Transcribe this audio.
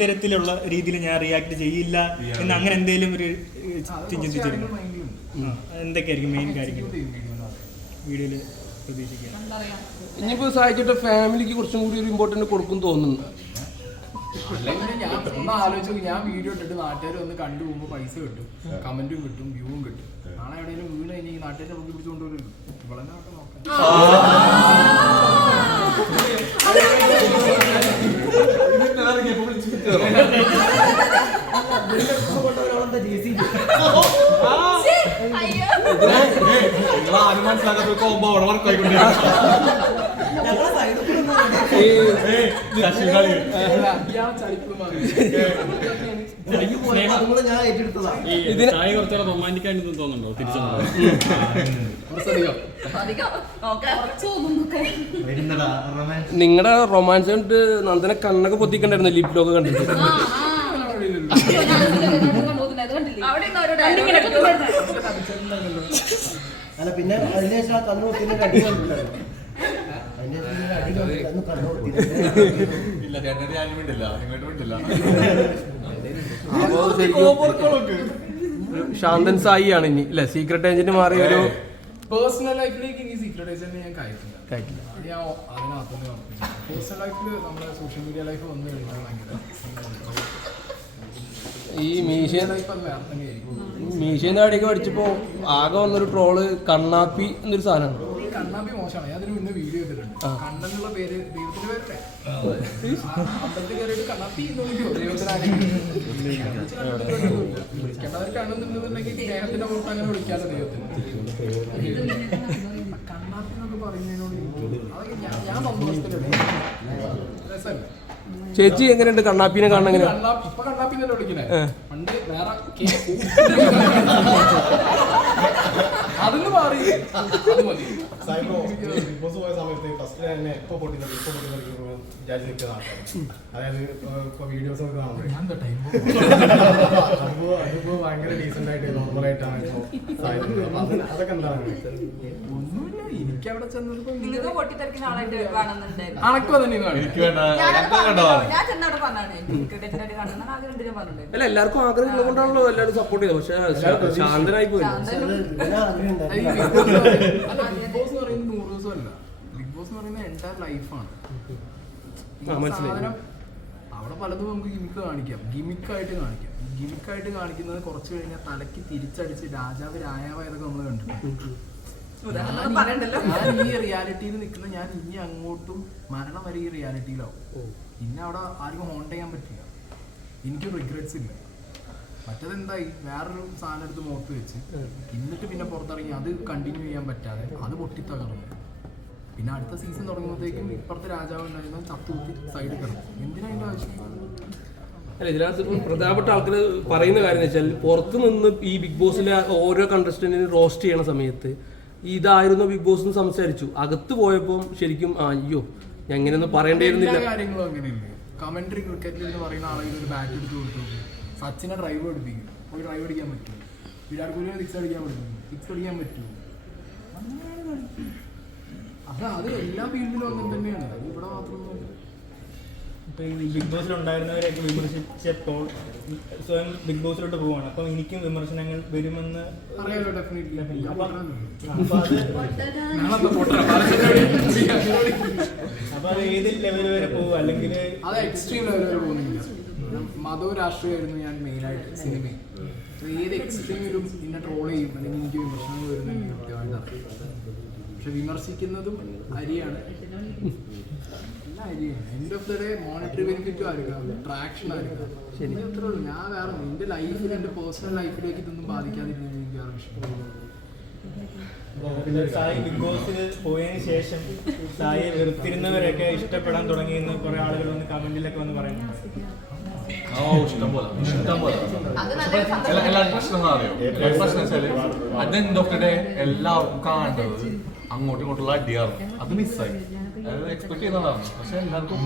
ഇത്തരത്തിലുള്ള രീതിയിൽ ഞാൻ റിയാക്ട് ചെയ്യില്ല എന്ന് അങ്ങനെ എന്തെങ്കിലും ഒരു ചിന്തിച്ചിരുന്നു? എന്തൊക്കെയായിരിക്കും മെയിൻ കാര്യങ്ങൾ? വീഡിയോയിൽ പ്രതീക്ഷിക്കുക ഇനിയിപ്പോ സഹായിച്ചിട്ട് ഫാമിലിക്ക് കുറച്ചും കൂടി ഒരു ഇമ്പോർട്ടന്റ് കൊടുക്കും തോന്നുന്നു. അല്ലെങ്കിൽ ഞാൻ ഒന്ന് ആലോചിച്ചു ഞാൻ വീഡിയോ ഇട്ടിട്ട് നാട്ടുകാർ വന്ന് കണ്ടു പോകുമ്പോൾ പൈസ കിട്ടും കമന്റും കിട്ടും വ്യൂവും കിട്ടും. നാളെ എവിടെയെങ്കിലും വീണ് കഴിഞ്ഞാൽ ഈ നാട്ടുകാരെ പൊക്കി പിടിച്ചുകൊണ്ടുവരും ഇവിടെ നോക്കാം. ആരും മനസ്സിലാക്കാത്ത കോമ്പോ അവിടെ വർക്കായിക്കൊണ്ടിരിക്കും ഇയാൾ ചലിപ്പ് മാറി. ഇതിന് ചായ കുറച്ചുകൂടെ റൊമാന്റിക് ആയിട്ട് തോന്നുന്നുണ്ടോ? തിരിച്ചു നിങ്ങളുടെ റൊമാൻസ്. കണ്ടിട്ട് നന്ദനെ കണ്ണൊക്കെ പൊത്തിക്കണ്ടായിരുന്നു ലിപ് ലോക്ക് കണ്ടിട്ട്. അല്ല പിന്നെ അതിനുശേഷം ആ കണ്ണു കുത്തിന് അടി കണ്ടിട്ടുണ്ടായിരുന്നു ഇല്ല ചേട്ടൻ ഞാൻ വേണ്ടില്ല നിങ്ങോട്ട് വേണ്ടില്ല ശാന്തൻ സായി ആണ് ഇനി അല്ലെ സീക്രട്ട് ഏജന്റ് മാറി ഒരു പേഴ്സണൽ ലൈഫിലേക്ക് ഇനി സീക്രട്ട് ഏജന്റ് ഞാൻ കഴിക്കില്ല ഞാൻ അതിനകത്തുനിന്ന് പേഴ്സണൽ ലൈഫിൽ നമ്മുടെ സോഷ്യൽ മീഡിയ ലൈഫ് വന്നു കഴിഞ്ഞാൽ ഭയങ്കര ഈ മീശ മീശേന്റെ അടിയൊക്കെ പഠിച്ചപ്പോ ആകെ വന്നൊരു ട്രോൾ കണ്ണാപ്പി എന്നൊരു സാധനമാണ് ഈ കണ്ണാപ്പി മോശമാണ്. ഞാൻ അതിന് മുന്നേ വീഡിയോ ചെയ്തിട്ടുണ്ട് കണ്ണെന്നുള്ള പേര് ദൈവത്തിന്റെ പേരല്ലേ? അമ്പലത്തിൽ കയറിയിട്ട് കണ്ണാപ്പി എന്ന് വിളിക്കുമോ ദൈവത്തിനാരെങ്കിലും വിളിക്കേണ്ടവർ കാണുന്നുണ്ടെന്നുണ്ടെങ്കിൽ സ്നേഹത്തിന്റെ പുറത്ത് അങ്ങനെ വിളിക്കാതെ ദൈവത്തിന്. കണ്ണാപ്പി എന്നൊക്കെ പറയുന്നതിനോട് അതൊക്കെ ഞാൻ ഞാൻ സന്തോഷത്തിലുണ്ട് രസമല്ലേ ചേച്ചി എങ്ങനെയുണ്ട്? കണ്ണാപ്പിനെ കാണാൻ എങ്ങനെ വിളിക്കണേ. പണ്ട് വേറെ കേ- അതൊന്ന് മാറി അത് മതി സായിപ്പോ ബിഗ് ബോസ് പോയ സമയത്ത് ഫസ്റ്റ് തന്നെ എപ്പോ പൊട്ടില്ല ഇപ്പൊ പൊട്ടില്ല വിചാരിച്ച് നിൽക്കുന്ന ആൾക്കാർ അതായത് ഇപ്പൊ വീഡിയോസ് ഒക്കെ കാണുമ്പോഴേ. അതിപ്പോ ഭയങ്കര ഡീസെന്റ് ആയിട്ട് നോർമൽ ആയിട്ടാണ് അതൊക്കെ എന്താണ്? എനിക്ക് അവിടെ ചെന്നപ്പോ നിങ്ങൾക്ക് പൊട്ടിത്തെറിക്കുന്ന ആളായിട്ട് അണക്കോ തന്നെ അല്ല എല്ലാവർക്കും ആഗ്രഹം ഉള്ളതുകൊണ്ടാണല്ലോ എല്ലാവരും സപ്പോർട്ട് ചെയ്തത്. പക്ഷെ ശാന്തനായി പോയി. ബിഗ് ബോസ് എന്ന് പറയുന്നത്- നൂറ് ബിഗ് ബോസ് എന്ന് എന്റയർ ലൈഫാണ്. അവിടെ പലതും നമുക്ക് ഗിമിക്ക് കാണിക്കാം. ഗിമിക്കായിട്ട് കാണിക്കാം. ഗിമിക്കായിട്ട് കാണിക്കുന്നത് കുറച്ച് കഴിഞ്ഞാൽ തലയ്ക്ക് തിരിച്ചടിച്ച് രാജാവ് രായാവായതൊക്കെ നമ്മൾ കണ്ടിട്ടുണ്ട്. ഞാൻ ഈ റിയാലിറ്റിയിൽ നിൽക്കുന്ന ഞാൻ ഇനി അങ്ങോട്ടും മരണം വരെ ഈ റിയാലിറ്റിയിലാവും പിന്നെ അവിടെ ആർക്കും ഹോണ്ട് ചെയ്യാൻ പറ്റില്ല. എനിക്ക് റിഗ്രറ്റ്സ് ഇല്ല. മറ്റത് എന്തായി വേറൊരു സാധനം എടുത്ത് മുഖത്ത് വെച്ച് എന്നിട്ട് പിന്നെ പുറത്തിറങ്ങി അത് കണ്ടിന്യൂ ചെയ്യാൻ പറ്റാതെ അത് പൊട്ടിത്തകർന്നു. പിന്നെ അടുത്ത സീസൺ തുടങ്ങുമ്പോഴത്തേക്കും ഇപ്പുറത്തെ രാജാവ് ഉണ്ടായിരുന്ന ചത്തുകുത്തി സൈഡിൽ കിടക്കും എന്തിനാ അതിന്റെ ആവശ്യം? അല്ല ഇതിനകത്ത് ഇപ്പം പ്രധാനപ്പെട്ട ആൾക്കാർ പറയുന്ന കാര്യം എന്ന് വെച്ചാൽ പുറത്ത് നിന്ന് ഈ ബിഗ് ബോസിലെ ഓരോ കണ്ടസ്റ്റന്റിനും റോസ്റ്റ് ചെയ്യണ സമയത്ത് ഇതായിരുന്നു ബിഗ് ബോസ് എന്ന് സംസാരിച്ചു. അകത്ത് പോയപ്പോൾ ശരിക്കും അയ്യോ ഞാൻ ഇങ്ങനെയൊന്നും പറയേണ്ടിയിരുന്നില്ല. കാര്യങ്ങളും അങ്ങനെയല്ലേ? കമന്ററി ക്രിക്കറ്റിൽ എന്ന് പറയുന്ന ആളെ ഒരു ബാറ്റ് എടുത്ത് കൊടുത്തു. സച്ചിനെ ഡ്രൈവ് പഠിപ്പിക്കും. ഒരു ഡ്രൈവ് അടിക്കാൻ പറ്റും വിരാട് കോഹ്ലിനെ സിക്സ് അടിക്കാൻ പറ്റും സിക്സ് അടിക്കാൻ പറ്റും. അത് അത് എല്ലാ ഫീൽഡിലും അങ്ങനെ തന്നെയാണ്. ഇവിടെ മാത്രമൊന്നും ബിഗ് ബോസിൽ ഉണ്ടായിരുന്നവരെയൊക്കെ വിമർശിച്ചപ്പോൾ സ്വയം ബിഗ് ബോസിലോട്ട് പോവാണ്. അപ്പം എനിക്കും വിമർശനങ്ങൾ വരുമെന്ന് അറിയാലോ ഡെഫിനറ്റ്ലി. അപ്പൊ അത്. അപ്പൊ ഏത് ലെവൽ വരെ പോകും അല്ലെങ്കിൽ അത് എക്സ്ട്രീം ലെവൽ വരെ പോകുന്നില്ല. മതവും രാഷ്ട്രീയമായിരുന്നു ഞാൻ മെയിനായിട്ട് സിനിമ ഏത് എക്സ്ട്രീമിലും എന്നെ ട്രോൾ ചെയ്യും. അല്ലെങ്കിൽ എനിക്ക് വിമർശനങ്ങൾ വരുന്ന എനിക്ക് കൃത്യമായിട്ട് അറിയാം പക്ഷെ വിമർശിക്കുന്നതും അരിയാണ്. End of the day monetary ബെനിഫിറ്റും ആയിരിക്കാം ട്രാക്ഷൻ ആയിരിക്കാം ശരി. അത്രേ ഉള്ളൂ. ഞാൻ വേറെ എന്റെ ലൈഫിൽ എന്റെ പേഴ്സണൽ ലൈഫിലേക്ക് ഇതൊന്നും ബാധിക്കാതിരുന്നത് എനിക്ക് വേറെ പിന്നെ സായി ബിഗ് ബോസിന് പോയതിനു ശേഷം സായി വെറുത്തിരുന്നവരൊക്കെ ഇഷ്ടപ്പെടാൻ തുടങ്ങിയെന്ന് കുറെ ആളുകൾ വന്ന് കമന്റിലൊക്കെ വന്ന് പറയുന്നുണ്ട്. ഓ ഇഷ്ടം പോലെ ഇഷ്ടം പോലെ അത് പ്രശ്നം എന്താ അറിയോ? പ്രശ്നം വെച്ചാൽ at end of the day എല്ലാവർക്കും കാണേണ്ടത് അങ്ങോട്ടും ഇങ്ങോട്ടുള്ള അടിയാണ്. അത് മിസ്സായി. എക്സ്പെക്ട് ചെയ്യുന്നതാണ് പക്ഷെ എല്ലാവർക്കും